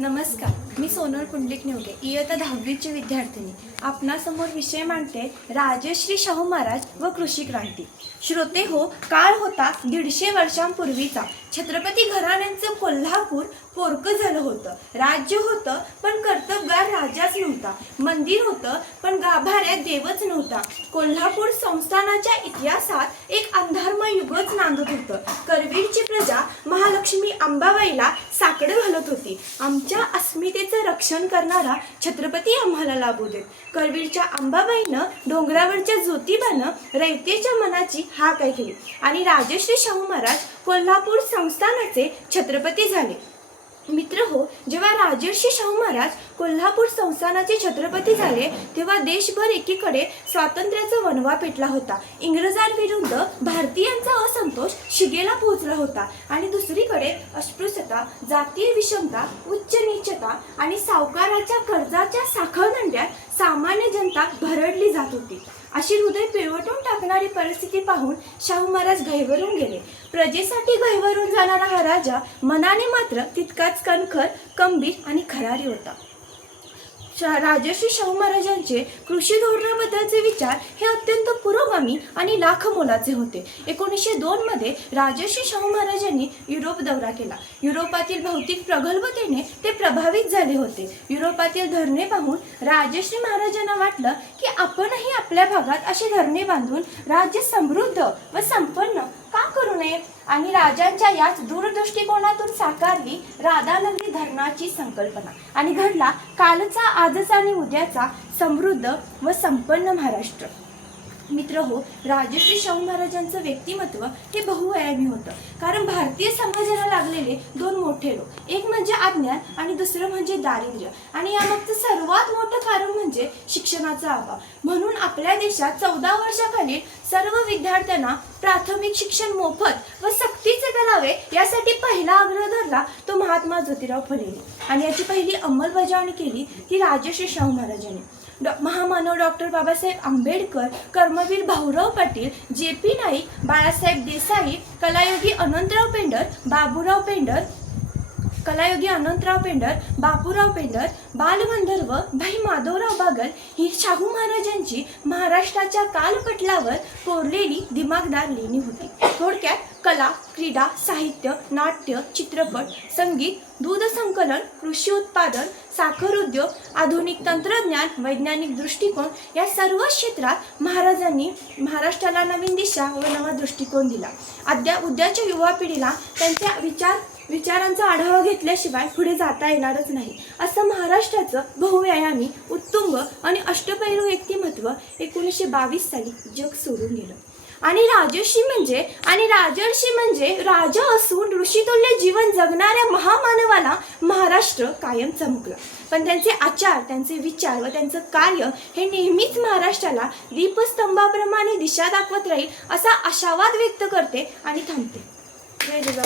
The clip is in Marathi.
नमस्कार, मी सोनल पुंडलिक निवगे, इयत्ता 10वीची विद्यार्थिनी. आपणासमोर विषय मांडते राजश्री शाहू महाराज व कृषी क्रांती. श्रोते हो, काळ होता 150 वर्षांपूर्वीचा. छत्रपती घराण्यांचं कोल्हापूर पोरकं झालं होतं. राज्य होतं पण कर्तबगार राजाच नव्हता. मंदिर होतं पण गाभाऱ्यात देवच नव्हता. कोल्हापूर संस्थानाच्या इतिहासात एक अंधारमय युगच नांदत होतं. करवीरची प्रजा महालक्ष्मी अंबाबाईला साकडं घालत होती. आमच्या अस्मितेचं रक्षण करणारा छत्रपती आम्हाला लाभू देत. करवीरच्या अंबाबाईनं डोंगरावरच्या ज्योतिबानं रयतेच्या मनाची हाक ऐकली आणि राजश्री शाहू महाराज कोल्हापूर संस्थानाचे छत्रपती झाले. मित्र हो, जेव्हा राजर्षी शाहू महाराज कोल्हापूर संस्थानाचे छत्रपती झाले तेव्हा देशभर एकीकडे स्वातंत्र्याचा वणवा पेटला होता. इंग्रजांविरुद्ध भारतीयांचा असंतोष शिगेला पोहोचला होता आणि दुसरीकडे अस्पृश्यता, जातीय विषमता, उच्च नीचता आणि सावकाराच्या कर्जाच्या साखळदंड्यात सामान्य जनता भरडली जात होती. अशी हृदय पिळवटून टाकणारी परिस्थिती पाहून शाहू महाराज गहिवरून गेले. प्रजेसाठी गहिवरून जाणारा हा राजा मनाने मात्र तितकाच कणखर, खंबीर आणि खरारी होता. राजश्री शाहू महाराजांचे कृषी धोरणाबद्दलचे विचार हे अत्यंत पुरोगामी आणि लाखमोलाचे होते. 1902 मध्ये राजश्री शाहू महाराजांनी युरोप दौरा केला. युरोपातील भौतिक प्रगल्भतेने ते प्रभावित झाले होते. युरोपातील धरणे पाहून राजश्री महाराजांना वाटलं की आपणही आपल्या भागात असे धरणे बांधून राज्य समृद्ध व संपन्न का करू नये, आणि राजांच्या याच दूरदृष्टिकोनातून साकारली राधानगरी धरणाची संकल्पना आणि घडला कालचा, आजचा आणि उद्याचा समृद्ध व संपन्न महाराष्ट्र. मित्र हो, राजश्री शाहू महाराजांचं व्यक्तिमत्व हे बहुआयामी होतं. कारण भारतीय समाजाला लागलेले दोन मोठे रोग, एक म्हणजे अज्ञान आणि दुसरं म्हणजे दारिद्र्य, आणि यामागचं सर्वात मोठं कारण म्हणजे शिक्षणाचा अभाव. म्हणून आपल्या देशात 14 वर्षाखालील सर्व विद्यार्थ्यांना प्राथमिक शिक्षण मोफत व सक्तीचे करावे यासाठी पहिला आग्रह धरला तो महात्मा ज्योतिराव फुलेंनी, आणि याची पहिली अंमलबजावणी केली ती राजश्री शाहू महाराजांनी. महामानव डॉक्टर बाबासाहेब आंबेडकर, कर्मवीर भाऊराव पाटील, जे.पी. नाईक, बाळासाहेब देसाई, कलायोगी अनंतराव पेंडर, बापूराव पेंडर, बालगंधर्व भाई माधवराव बागल ही शाहू महाराजांची महाराष्ट्राच्या कालपटलावर कोरलेली दिमागदार लेणी होती. थोडक्यात कला, क्रीडा, साहित्य, नाट्य, चित्रपट, संगीत, दूध संकलन, कृषी उत्पादन, साखर उद्योग, आधुनिक तंत्रज्ञान, वैज्ञानिक दृष्टिकोन या सर्व क्षेत्रात महाराजांनी महाराष्ट्राला नवीन दिशा व नवा दृष्टिकोन दिला. उद्याच्या युवा पिढीला त्यांच्या विचारांचा आढावा घेतल्याशिवाय पुढे जाता येणारच नाही. असं महाराष्ट्राचं बहुआयामी, उत्तुंग आणि अष्टपैलू व्यक्तिमत्व 1922 साली जग सोडून गेलं. आणि राजर्षी म्हणजे राजा असून ऋषितुल्य जीवन जगणाऱ्या महामानवाला महाराष्ट्र कायम चमकला. पण त्यांचे आचार, त्यांचे विचार व त्यांचं कार्य हे नेहमीच महाराष्ट्राला दीपस्तंभाप्रमाणे दिशा दाखवत राहील असा आशावाद व्यक्त करते आणि थांबते. जय जिजाऊ.